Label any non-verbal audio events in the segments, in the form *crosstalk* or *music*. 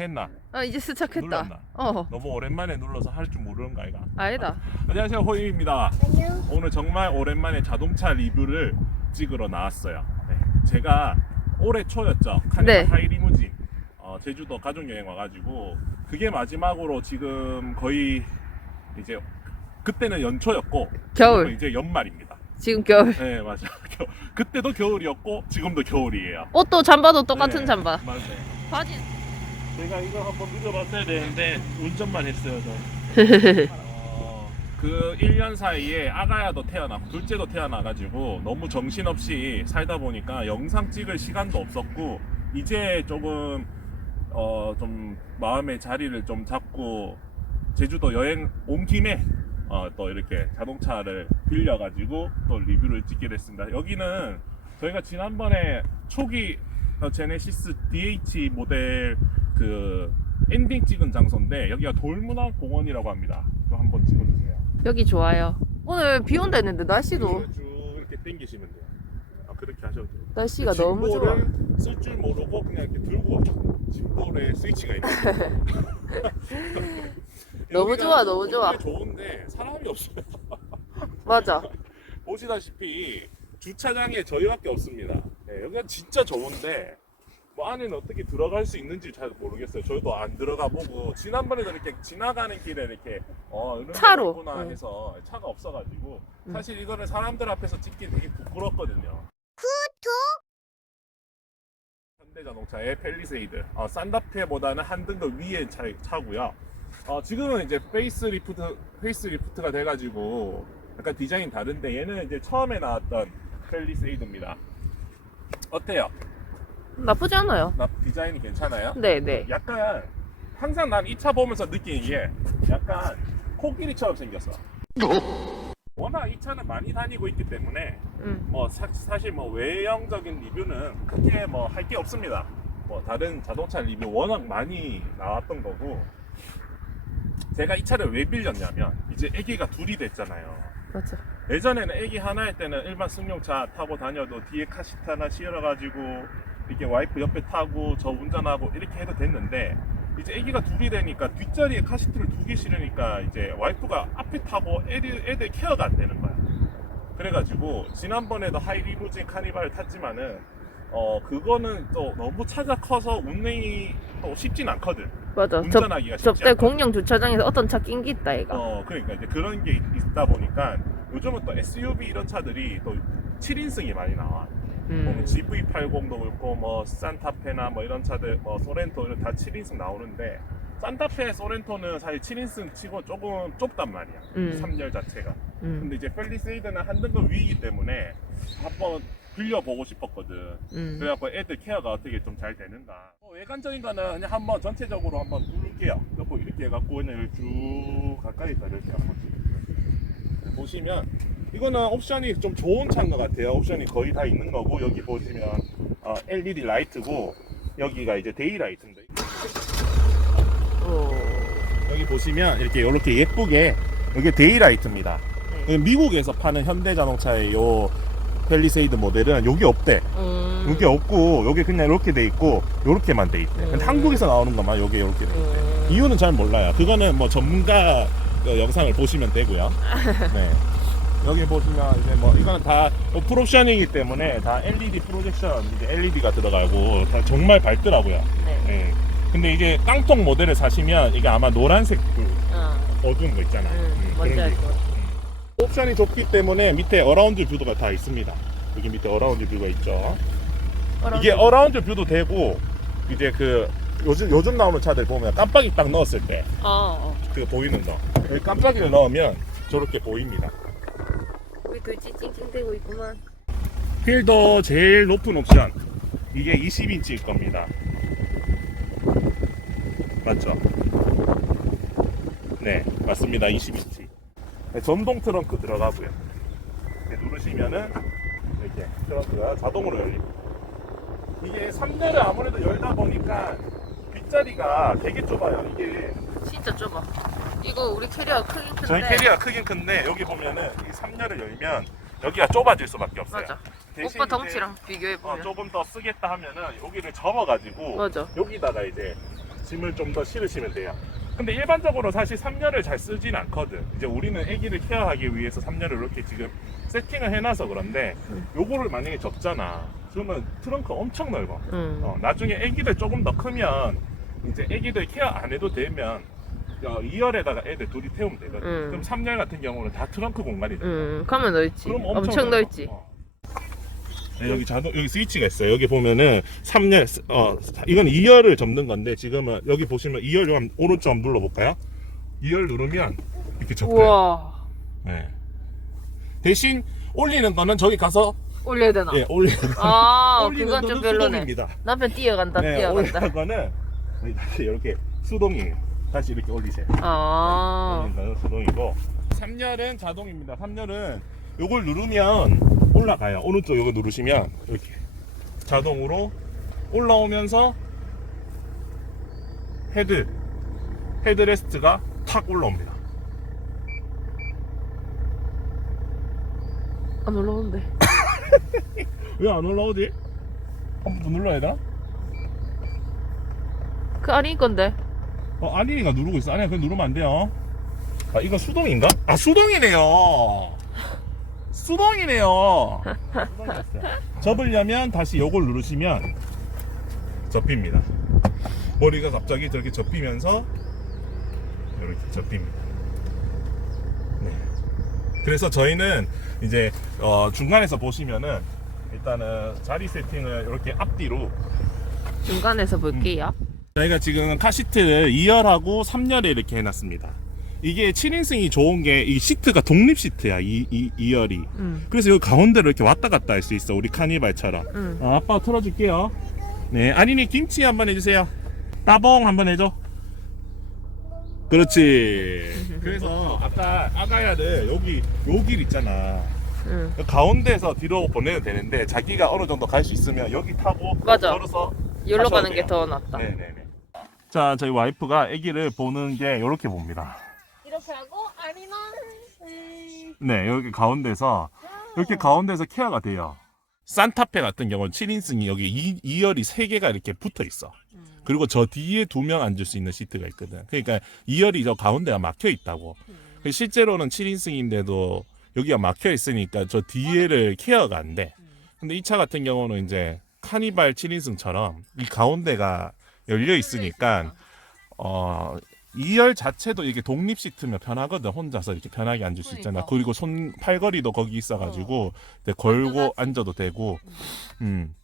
했나? 아 이제 스착했다. 눌렀나? 어 너무 오랜만에 눌러서 할 줄 모르는 거 아이가? 아니다. 안녕하세요 호임입니다. 안녕. 오늘 정말 오랜만에 자동차 리뷰를 찍으러 나왔어요. 네, 제가 올해 초였죠. 카니발 네. 하이리무진 어, 제주도 가족 여행 와가지고 그게 마지막으로 지금 거의 이제 그때는 연초였고 겨울. 지금은 이제 연말입니다. 지금 겨울. 네 맞아. *laughs* 겨- 그때도 겨울이었고 지금도 겨울이에요. 옷도 잠바도 똑같은 네, 잠바. 맞아요. 바지. 제가 이거 한번 누려봤어야 되는데 운전만 했어요 저. 어, 그 1년 사이에 아가야도 태어나고 둘째도 태어나가지고 너무 정신없이 살다 보니까 영상 찍을 시간도 없었고 이제 조금 어 좀 마음의 자리를 좀 잡고 제주도 여행 온 김에 어, 또 이렇게 자동차를 빌려가지고 또 리뷰를 찍게 됐습니다. 여기는 저희가 지난번에 초기 어, 제네시스 DH 모델 그 엔딩 찍은 장소인데 여기가 돌문화 공원이라고 합니다. 또 한번 찍어주세요. 여기 좋아요. 오늘 비 온다는데 날씨도 쭉 이렇게 당기시면 돼요. 아, 그렇게 하셔도 돼요. 날씨가 너무 좋아. 쓸줄 모르고 그냥 이렇게 들고 짐볼에 스위치가 있는 너무 여기가 좋아, 너무 좋아. 좋은데 사람이 없어요. *laughs* 맞아. 보시다시피 주차장에 저희밖에 없습니다. 네, 여기가 진짜 좋은데 뭐 안에는 어떻게 들어갈 수 있는지 잘 모르겠어요. 저희도 안 들어가 보고 지난번에도 이렇게 지나가는 길에 이렇게 어 이런 차로. 있구나 응. 해서 차가 없어가지고 응. 사실 이거를 사람들 앞에서 찍기 되게 부끄럽거든요. 현대자동차의 펠리세이드 어, 산타페보다는 한 등급 위의 차, 차고요. 어, 지금은 이제 페이스 리프트 페이스 리프트가 돼가지고 약간 디자인 다른데 얘는 이제 처음에 나왔던 펠리세이드입니다. 어때요? 나쁘지 않아요. 나 디자인이 괜찮아요? 네네. 약간 항상 난 이 차 보면서 느끼는 게 약간 코끼리처럼 생겼어. 워낙 이 차는 많이 다니고 있기 때문에 응. 뭐 사, 사실 뭐 외형적인 리뷰는 크게 뭐 할 게 없습니다. 뭐 다른 자동차 리뷰 워낙 많이 나왔던 거고 제가 이 차를 왜 빌렸냐면 이제 아기가 둘이 됐잖아요. 맞아. 예전에는 아기 하나일 때는 일반 승용차 타고 다녀도 뒤에 카시트 하나 씌워가지고 이렇게 와이프 옆에 타고 저 운전하고 이렇게 해도 됐는데 이제 아기가 둘이 되니까 뒷자리에 카시트를 두 개 실으니까 이제 와이프가 앞에 타고 애들, 애들 케어가 안 되는 거야. 그래가지고 지난번에도 하이리무진 카니발을 탔지만은 어 그거는 또 너무 차가 커서 운행이 또 쉽진 않거든. 맞아. 접, 운전하기가 쉽지 접대 않거든. 공영 주차장에서 어떤 차 낀 게 있다 얘가. 어, 그러니까 이제 그런 게 있- 있다 보니까 요즘은 또 SUV 이런 차들이 또 7인승이 많이 나와. 보면 음. GV80도 그렇고 뭐 산타페나 뭐 이런 차들 뭐 소렌토 이런 다 7인승 나오는데 산타페 소렌토는 사실 7인승 치고 조금 좁단 말이야. 음. 3열 자체가. 음. 근데 이제 펠리세이드는 한 등급 위이기 때문에 한번 빌려보고 싶었거든. 음. 그래갖고 애들 케어가 어떻게 좀 잘 되는가. 어, 외관적인 거는 그냥 한번 전체적으로 한번 누를게요. 여보 이렇게 해갖고 그냥 쭉 가까이서 이렇게 한번. 보시면 이거는 옵션이 좀 좋은 차인 것 같아요. 옵션이 거의 다 있는 거고 여기 보시면 어, LED 라이트고 여기가 이제 데이 라이트인데 오. 여기 보시면 이렇게 이렇게 예쁘게 이게 데이 라이트입니다. 네. 미국에서 파는 현대 자동차의 요 펠리세이드 모델은 여기 없대. 음. 여기 없고 여기 그냥 이렇게 돼 있고 이렇게만 돼 있대. 근데 음. 한국에서 나오는 것만 여기 이렇게 돼 있대. 음. 이유는 잘 몰라요. 그거는 뭐 전문가 그 영상을 보시면 되고요. *laughs* 네. 여기 보시면 이제 뭐 이거는 다 풀옵션이기 때문에 다 LED 프로젝션 이제 LED가 들어가고 다 정말 밝더라고요. 네. 네. 근데 이게 깡통 모델을 사시면 이게 아마 노란색 그 어. 어두운 거 있잖아. 음. 음, 뭔지 그런 게 알것 같아. 옵션이 좋기 때문에 밑에 어라운드 뷰도가 다 있습니다. 여기 밑에 어라운드 뷰가 있죠. 이게 어라운드 뷰도 되고 이제 그 요즘 요즘 나오는 차들 보면 깜빡이 딱 넣었을 때그 어. 어. 보이는 거 여기 깜빡이를 넣으면 저렇게 보입니다. 우리 글씨 찡찡대고 있구만. 휠도 제일 높은 옵션 이게 20인치일 겁니다. 맞죠? 네 맞습니다 20인치. 전동 트렁크 들어가고요. 누르시면은 이렇게 트렁크가 자동으로 열립니다. 이게 3대를 아무래도 열다 보니까 뒷자리가 되게 좁아요. 이게 진짜 좁아. 이거 우리 캐리어 크긴 큰데. 저희 캐리어가 크긴 큰데 여기 보면은 이 3열을 열면 여기가 좁아질 수밖에 없어요. 맞아. 대신 오빠 이제 덩치랑 비교해 어, 보면. 조금 더 쓰겠다 하면은 여기를 접어가지고 맞아. 여기다가 이제 짐을 좀 더 실으시면 돼요. 근데 일반적으로 사실 3열을 잘 쓰진 않거든. 이제 우리는 아기를 케어하기 위해서 3열을 이렇게 지금 세팅을 해놔서 그런데 음. 요거를 만약에 접잖아. 그러면 트렁크 엄청 넓어. 응. 어, 나중에 아기들 조금 더 크면 이제 아기들 케어 안 해도 되면 어, 2열에다가 애들 둘이 태우면 되거든. 음. 그럼 3열 같은 경우는 다 트렁크 공간이잖아. 응. 가면 넓지. 그럼 엄청, 넓지. 어. 네, 여기 자동 여기 스위치가 있어요. 여기 보면은 3열 어 이건 2열을 접는 건데 지금은 여기 보시면 2열 좀 오른쪽 한번 눌러 볼까요? 2열 누르면 이렇게 접혀요. 우와. 네. 대신 올리는 거는 저기 가서 올려야 되나? 예, 올리는 거. 아, *laughs* 올리는 그건 거는 좀 별로네. 수동입니다. 남편 뛰어간다, 네, 뛰어간다. 올리는 거는 이렇게 수동이에요. 다시 이렇게 올리세요. 아. 올리는 거는 수동이고 3열은 자동입니다. 3열은 요걸 누르면 올라가요. 오른쪽 요거 누르시면 이렇게 자동으로 올라오면서 헤드 헤드레스트가 탁 올라옵니다. 안 올라오는데. *laughs* 왜 안 올라오지? 한 번 더 눌러야 되나? 그 아니 건데. 어, 아니가 누르고 있어. 아니야, 그냥 누르면 안 돼요. 아, 이거 수동인가? 아, 수동이네요. 수동이네요. 접으려면 다시 요걸 누르시면 접힙니다. 머리가 갑자기 저렇게 접히면서 이렇게 접힙니다. 네. 그래서 저희는 이제 어, 중간에서 보시면은 일단은 자리 세팅을 이렇게 앞뒤로 중간에서 볼게요. 저희가 지금 카시트를 2열하고 3열에 이렇게 해놨습니다. 이게 7인승이 좋은 게 이 시트가 독립 시트야, 이, 이, 2열이. 응. 그래서 여기 가운데로 이렇게 왔다 갔다 할 수 있어, 우리 카니발처럼. 응. 아, 아빠 틀어줄게요. 네, 아니니 김치 한번 해주세요. 따봉 한번 해줘. 그렇지. *laughs* 그래서 아까 아가야를 여기 요 길 있잖아. 응. 그 가운데서 뒤로 보내도 되는데 자기가 어느 정도 갈 수 있으면 여기 타고 맞아. 걸어서 여기로 가는 게 돼요. 더 낫다. 네네네. 자, 저희 와이프가 아기를 보는 게 이렇게 봅니다. 이렇게 하고 아니나. 네, 여기 가운데서 이렇게 가운데서 케어가 돼요. 산타페 같은 경우는 7인승이 여기 2, 열이 3개가 이렇게 붙어 있어. 그리고 저 뒤에 두 명 앉을 수 있는 시트가 있거든. 그러니까 2열이 저 가운데가 막혀 있다고. 그 실제로는 7인승인데도 여기가 막혀 있으니까 저 뒤에를 케어가 안 돼. 근데 이 차 같은 경우는 이제 카니발 7인승처럼 이 가운데가 열려 있으니까 어 2열 자체도 이게 독립 시트면 편하거든. 혼자서 이렇게 편하게 앉을 수 있잖아. 그러니까. 그리고 손 팔걸이도 거기 있어가지고 이제 걸고 앉아도 되고. 음.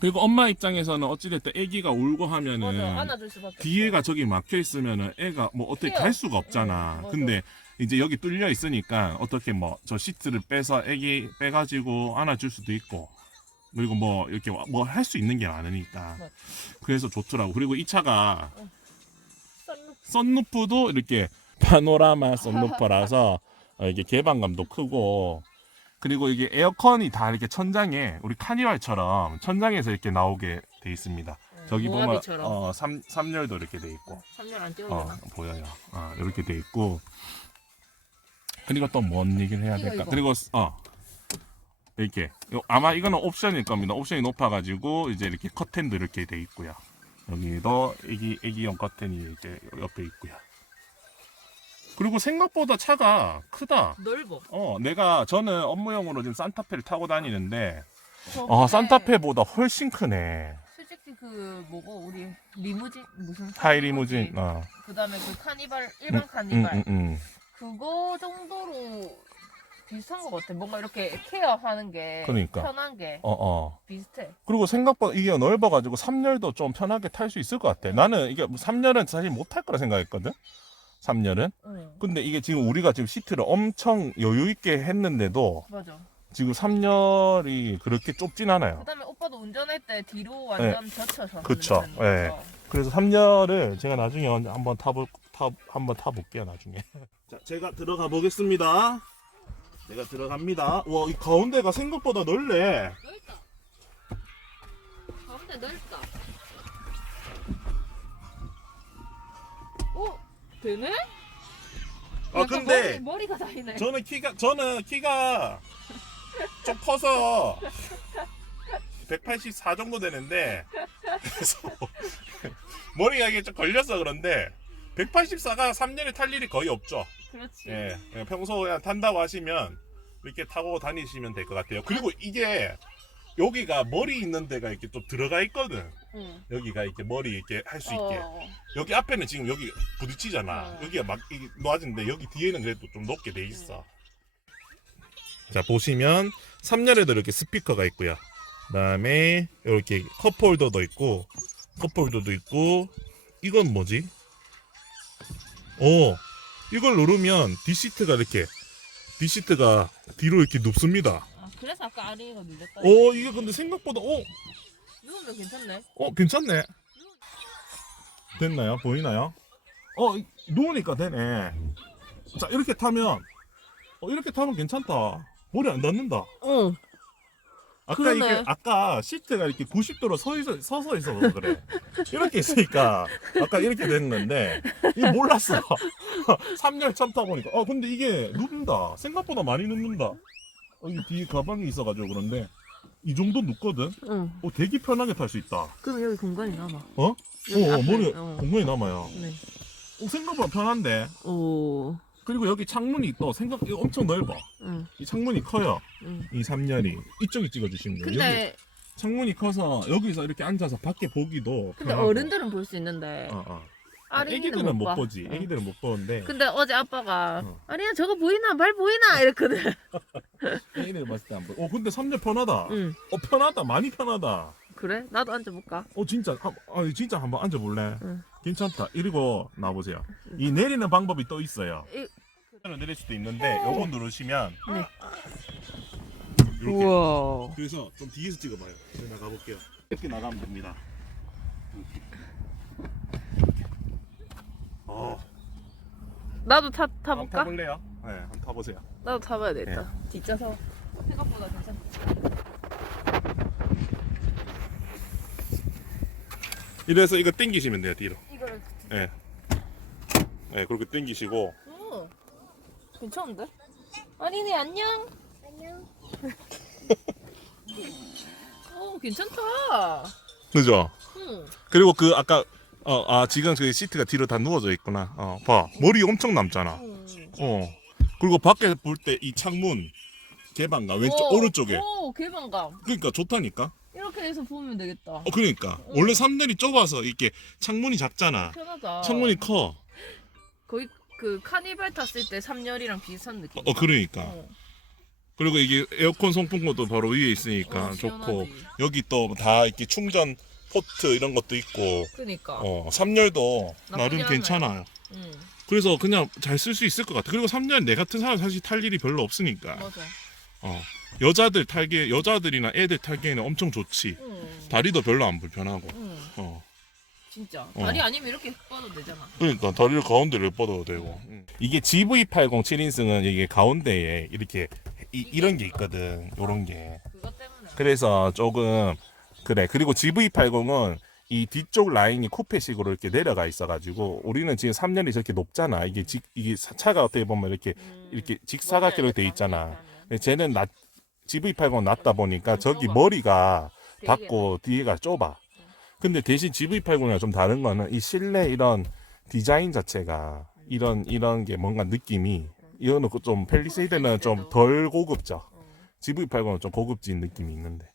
그리고 엄마 입장에서는 어찌됐든 아기가 울고 하면은 맞아. 안아줄 수밖에. 뒤에가 저기 막혀 있으면은 애가 뭐 어떻게. 갈 수가 없잖아. 응, 맞아. 근데 이제 여기 뚫려 있으니까 어떻게 뭐 저 시트를 빼서 애기 빼가지고 안아줄 수도 있고 그리고 뭐 이렇게 뭐 할 수 있는 게 많으니까 맞아. 그래서 좋더라고. 그리고 이 차가. 썬루프도 이렇게 파노라마 썬루프라서 어, 이게 개방감도 크고 그리고 이게 에어컨이 다 이렇게 천장에 우리 카니발처럼 천장에서 이렇게 나오게 돼 있습니다. 저기 보면. 어, 3, 삼열도 이렇게 돼 있고 3년 안 어? 보여요. 어, 이렇게 돼 있고 그리고 또 뭔 얘기를 해야 이거, 될까? 이거. 그리고 어 이렇게 요- 아마 이거는 옵션일 겁니다. 옵션이 높아가지고 이제 이렇게 커튼도 이렇게 돼 있고요. 여기도 애기 애기용 커튼이 이렇게 옆에 있고요. 그리고 생각보다 차가 크다. 넓어. 어, 내가 저는 업무용으로 지금 산타페를 타고 다니는데 저번에 아 산타페보다 훨씬 크네. 솔직히 그 뭐고 우리 리무진 무슨 하이 리무진. 어. 그다음에 그 카니발 일반 음, 카니발 음, 음. 그거 정도로 비슷한 것 같아. 뭔가 이렇게 케어하는 게 그러니까. 편한 게 어, 어. 비슷해. 그리고 생각보다 이게 넓어가지고 3열도 좀 편하게 탈 수 있을 것 같아. 나는 이게 3열은 사실 못 탈 거라 생각했거든. 3열은. 응. 근데 이게 지금 우리가 지금 시트를 엄청 여유 있게 했는데도 맞아. 지금 3열이 그렇게 좁진 않아요. 그다음에 오빠도 운전할 때 뒤로 완전 젖혀서. 네. 그쵸. 하는 편이라서. 그래서 3열을 제가 나중에 한번 타볼 타 한번 타볼게요 나중에. 자, 제가 들어가 보겠습니다. 내가 들어갑니다. 와, 이 가운데가 생각보다 넓네. 넓다. 가운데 넓다. 오 되네? 아, 약간 근데 머리, 머리 가 다이네. 저는 키가 저는 키가 좀 커서 184 정도 되는데 그래서 머리가 이게 좀 걸려서 그런데 184가 3년에 탈 일이 거의 없죠. 그렇지. 예, 예, 평소 그냥 탄다고 하시면 이렇게 타고 다니시면 될 것 같아요. 그리고 이게 여기가 머리 있는 데가 이렇게 또 들어가 있거든. 응. 여기가 이렇게 머리 이렇게 할 수 있게. 어. 여기 앞에는 지금 여기 부딪히잖아. 어. 여기가 막 이게 놓아지는데 여기 뒤에는 그래도 좀 높게 돼 있어. 자 보시면 3열에도 이렇게 스피커가 있고요. 그다음에 이렇게 컵홀더도 있고 컵홀더도 있고 이건 뭐지? 오 이걸 누르면 디시트가 이렇게 디시트가 뒤로 이렇게 눕습니다. 아, 그래서 아까 아린이가 눌렸다. 오 이게 근데 생각보다 오 누우면 괜찮네. 어 괜찮네. 됐나요? 보이나요? 어 이- 누우니까 되네. 자 이렇게 타면 어 이렇게 타면 괜찮다. 머리 안 닿는다. 응. 아까 그러네. 이게 아까 시트가 이렇게 90도로 서 있어 서서 있어서 그래. 이렇게 있으니까 아까 이렇게 됐는데 이거 몰랐어. 3년 처음 타보니까 어 근데 이게 눕는다. 생각보다 많이 눕는다. 어, 이 뒤에 가방이 있어가지고 그런데 이 정도 눕거든. 응. 어 되게 편하게 탈 수 있다. 그럼 여기 공간이 남아. 어? 여기 어, 어, 앞에, 머리 어. 공간이 남아요. 네. 어, 생각보다 편한데. 오. 그리고 여기 창문이 또 생각 이거 엄청 넓어. 응. 이 창문이 커요. 응. 이 3열이 이쪽에 찍어주시면 돼요. 여기 근데 창문이 커서 여기서 이렇게 앉아서 밖에 보기도. 근데 편하고. 어른들은 볼 수 있는데 어, 어. 아린이는 애기들은 못, 봐. 보지. 응. 애기들은 못 보는데. 근데 어제 아빠가 어. 아린아 저거 보이나 말 보이나 이랬거든. *laughs* 애기들 봤을 때 안 보여. 어 근데 3열 편하다. 응. 어 편하다. 많이 편하다. 그래? 나도 앉아볼까? 어 진짜 한, 아, 진짜 한번 앉아볼래? 응. 괜찮다. 이리고 나보세요. 이 내리는 방법이 또 있어요. 이- 내릴 수도 있는데 요거 누르시면 네. 이렇게 우와. 그래서 좀 뒤에서 찍어봐요. 제가 나가볼게요. 이렇게 나가면 됩니다. 어, 나도 타 한번 타볼까? 타볼래요? 네, 한번 타보세요. 나도 타봐야 되겠다. 뒷좌석 생각보다 괜찮다. 이래서 이거 당기시면 돼요 뒤로. 이거를 네. 네, 그렇게 당기시고 오. 괜찮은데? 아린이 안녕. 안녕. 오 *laughs* 괜찮다. 그죠? 응. 그리고 그 아까 어, 아 지금 그 시트가 뒤로 다 누워져 있구나. 어, 봐 머리 엄청 남잖아. 응. 어. 그리고 밖에 볼 때 이 창문 개방가 왼쪽 오, 오른쪽에. 오 개방감. 그러니까 좋다니까. 이렇게 해서 보면 되겠다. 어 그러니까 원래 3년이 좁아서 이렇게 창문이 작잖아. 편하다. 창문이 커. 거의 그 카니발 탔을 때 3열이랑 비슷한 느낌. 어 그러니까. 어. 그리고 이게 에어컨 송풍구도 바로 위에 있으니까 어, 좋고 시원하지. 여기 또 다 이렇게 충전 포트 이런 것도 있고 그니까. 어 3열도 나름 괜찮아요. 응. 그래서 그냥 잘 쓸 수 있을 것 같아. 그리고 3년 내 같은 사람 사실 탈 일이 별로 없으니까. 맞아. 어 여자들 탈기에 여자들이나 애들 탈기에는 엄청 좋지. 응. 다리도 별로 안 불편하고. 응. 어 진짜. 어. 다리 아니면 이렇게 뻗어도 되잖아. 그러니까 다리를 가운데를 뻗어도 되고. 이게 GV80 7인승은 이게 가운데에 이렇게 이, 런 게 있거든. 요런 게. 그것 때문에. 그래서 조금 그래. 그리고 GV80은 이 뒤쪽 라인이 쿠페식으로 이렇게 내려가 있어가지고 우리는 지금 3년이 저렇게 높잖아. 이게 직 이게 사- 차가 어떻게 보면 이렇게 음. 이렇게 직사각형으로 돼 있잖아. 근데 쟤는 낮 GV80은 낮다 보니까 좀 저기. 머리가 닫고 뒤에가 좁아. 근데 대신 GV80이랑 좀 다른 거는 이 실내 이런 디자인 자체가 이런 이런 게 뭔가 느낌이 이거는 그좀 펠리세이드는 좀 덜 고급져. 어. GV80은 좀 고급진 느낌이 있는데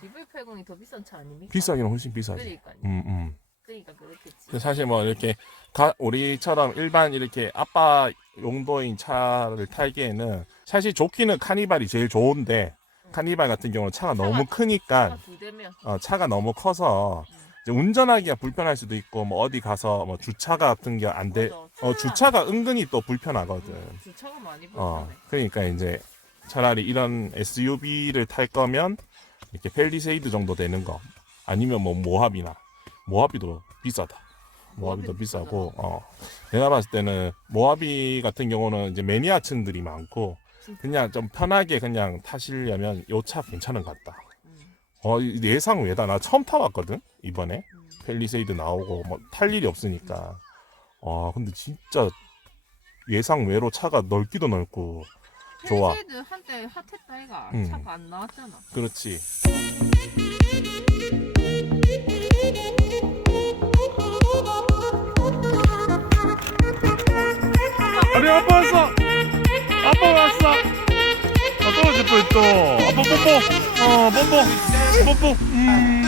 GV80이 더 비싼 차 아닙니까? 비싸기는 훨씬 비싸지. 그러니까요. 음 음. 그러니까 그렇겠지. 근데 사실 뭐 이렇게 가, 우리처럼 일반 이렇게 아빠 용도인 차를 탈기에는 사실 좋기는 카니발이 제일 좋은데 카니발 같은 경우는 차가 너무 크니까 차가 두 대면. 어, 차가 너무 커서 이제 운전하기가 불편할 수도 있고 뭐 어디 가서 뭐 주차 같은 게 안 돼. 맞아. 어 주차가 은근히 또 불편하거든. 음, 주차가 많이 어 불편해. 그러니까 이제 차라리 이런 SUV를 탈 거면 이렇게 펠리세이드 정도 되는 거 아니면 뭐 모하비나 모하비도 비싸다. 모하비도 모하비도 비싸고. 어 내가 봤을 때는 모하비 같은 경우는 이제 매니아층들이 많고. 그냥 좀 편하게 그냥 타시려면 요 차 괜찮은 것 같다. 음, 어 이- 예상 외다 나 처음 타봤거든 이번에 음. 펠리세이드 나오고 뭐 탈 일이 없으니까 아 근데 진짜 예상 외로 차가 넓기도 넓고 좋아. 펠리세이드 한때 핫했다 이가 음. 차가 안 나왔잖아. 그렇지 아니 아빠 왔어 아빠 왔어. 어, 떨어질 뻔했어. 아빠 뽀뽀. 어, 뽀뽀. 뽀뽀. 음.